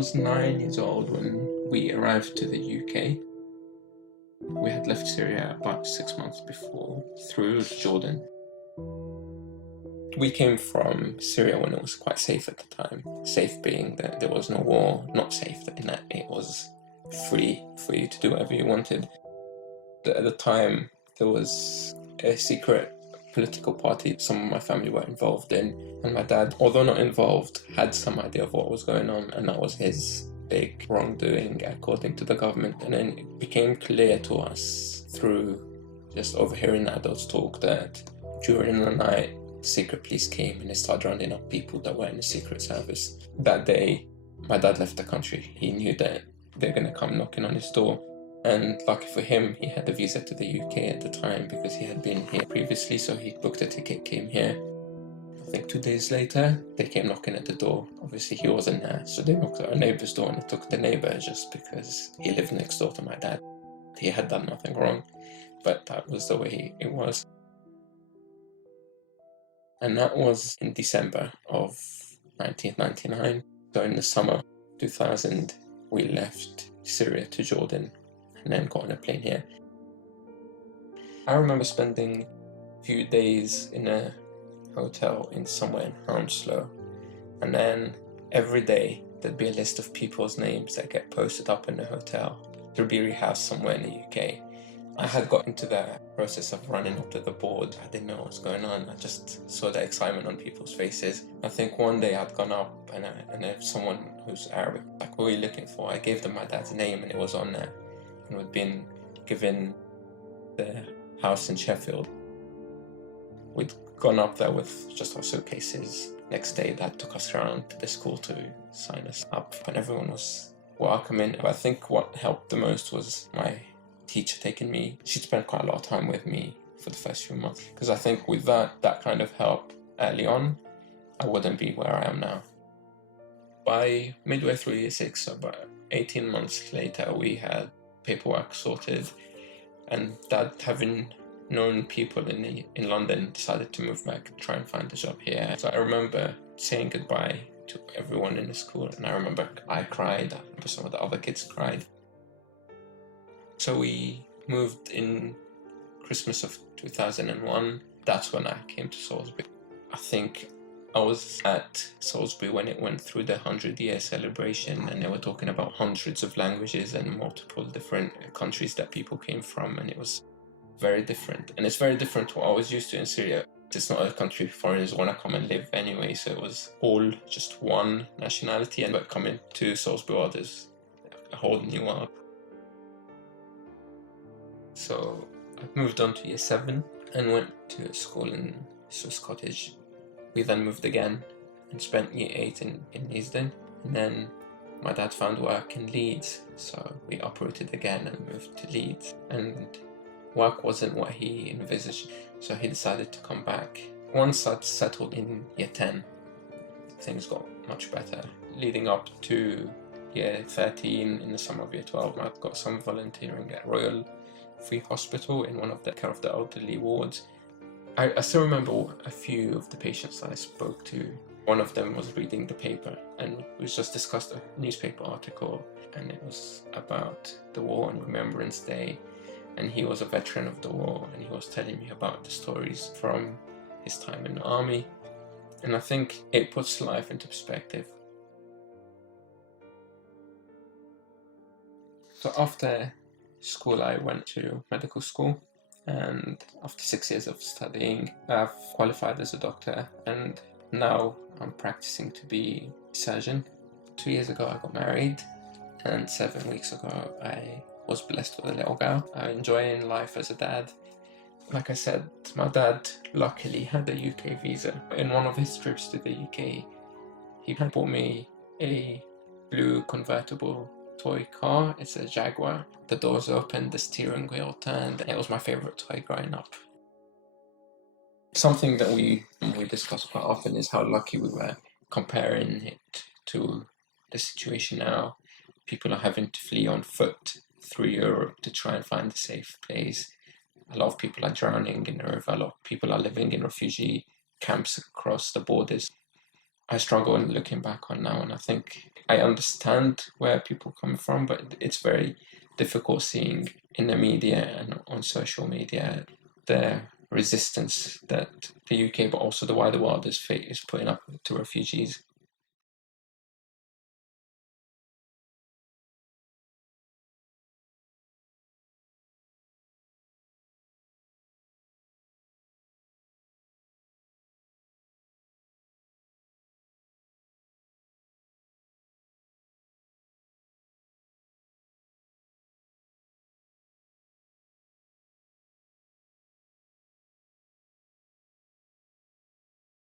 was 9 years old when we arrived to the UK. We had left Syria about 6 months before through Jordan. We came from Syria when it was quite safe at the time. Safe being that there was no war, not safe in that it was free to do whatever you wanted. At the time, there was a secret political party some of my family were involved in, and my dad, although not involved, had some idea of what was going on, and that was his big wrongdoing according to the government. And then it became clear to us through just overhearing adults talk that during the night, secret police came and they started rounding up people that were in the secret service. That day, my dad left the country. He knew that they're going to come knocking on his door. And lucky for him, he had a visa to the UK at the time because he had been here previously, so he booked a ticket, came here. I think 2 days later, they came knocking at the door. Obviously, he wasn't there, so they knocked at our neighbour's door, and they took the neighbour just because he lived next door to my dad. He had done nothing wrong, but that was the way it was. And that was in December of 1999. So in the summer of 2000, we left Syria to Jordan and then got on a plane here. I remember spending a few days in a hotel in somewhere in Hounslow, and then every day there'd be a list of people's names that get posted up in the hotel. There'd be a house somewhere in the UK. I had got into the process of running up to the board. I didn't know what was going on. I just saw the excitement on people's faces. I think one day I'd gone up and if someone who's Arabic, like, what are you looking for? I gave them my dad's name and it was on there. And we'd been given the house in Sheffield. We'd gone up there with just our suitcases. Next day, Dad took us around to the school to sign us up, and everyone was welcoming. I think what helped the most was my teacher taking me. She spent quite a lot of time with me for the first few months, because I think with that kind of help early on, I wouldn't be where I am now. By midway through year 6, so about 18 months later, we had paperwork sorted, and Dad, having known people in London, decided to move back and try and find a job here. So I remember saying goodbye to everyone in the school, and I remember I cried. I remember some of the other kids cried. So we moved in Christmas of 2001. That's when I came to Salisbury. I think I was at Salisbury when it went through the 100-year celebration, and they were talking about hundreds of languages and multiple different countries that people came from, and it was very different. And it's very different to what I was used to in Syria. It's not a country foreigners want to come and live anyway, so it was all just one nationality, and but coming to Salisbury, there's a whole new world. So I moved on to year 7 and went to a school in Swiss Cottage. We then moved again and spent year 8 in Neasden, and then my dad found work in Leeds, so we uprooted again and moved to Leeds, and work wasn't what he envisaged, so he decided to come back. Once I'd settled in year 10, things got much better. Leading up to year 13, in the summer of year 12, I'd got some volunteering at Royal Free Hospital in one of the care of the elderly wards. I still remember a few of the patients that I spoke to. One of them was reading the paper, and we just discussed a newspaper article, and it was about the War on Remembrance Day, and he was a veteran of the war, and he was telling me about the stories from his time in the army, and I think it puts life into perspective. So after school, I went to medical school, and after 6 years of studying, I've qualified as a doctor, and now I'm practicing to be a surgeon. 2 years ago I got married, and 7 weeks ago I was blessed with a little girl. I'm enjoying life as a dad. Like I said, my dad luckily had a UK visa. In one of his trips to the UK, he had bought me a blue convertible toy car. It's a Jaguar. The doors opened, the steering wheel turned. It was my favorite toy growing up. Something that we discuss quite often is how lucky we were, comparing it to the situation now. People are having to flee on foot through Europe to try and find a safe place. A lot of people are drowning in the river. A lot of people are living in refugee camps across the borders. I struggle in looking back on now, and I think I understand where people come from, but it's very difficult seeing in the media and on social media the resistance that the UK, but also the wider world, is putting up to refugees.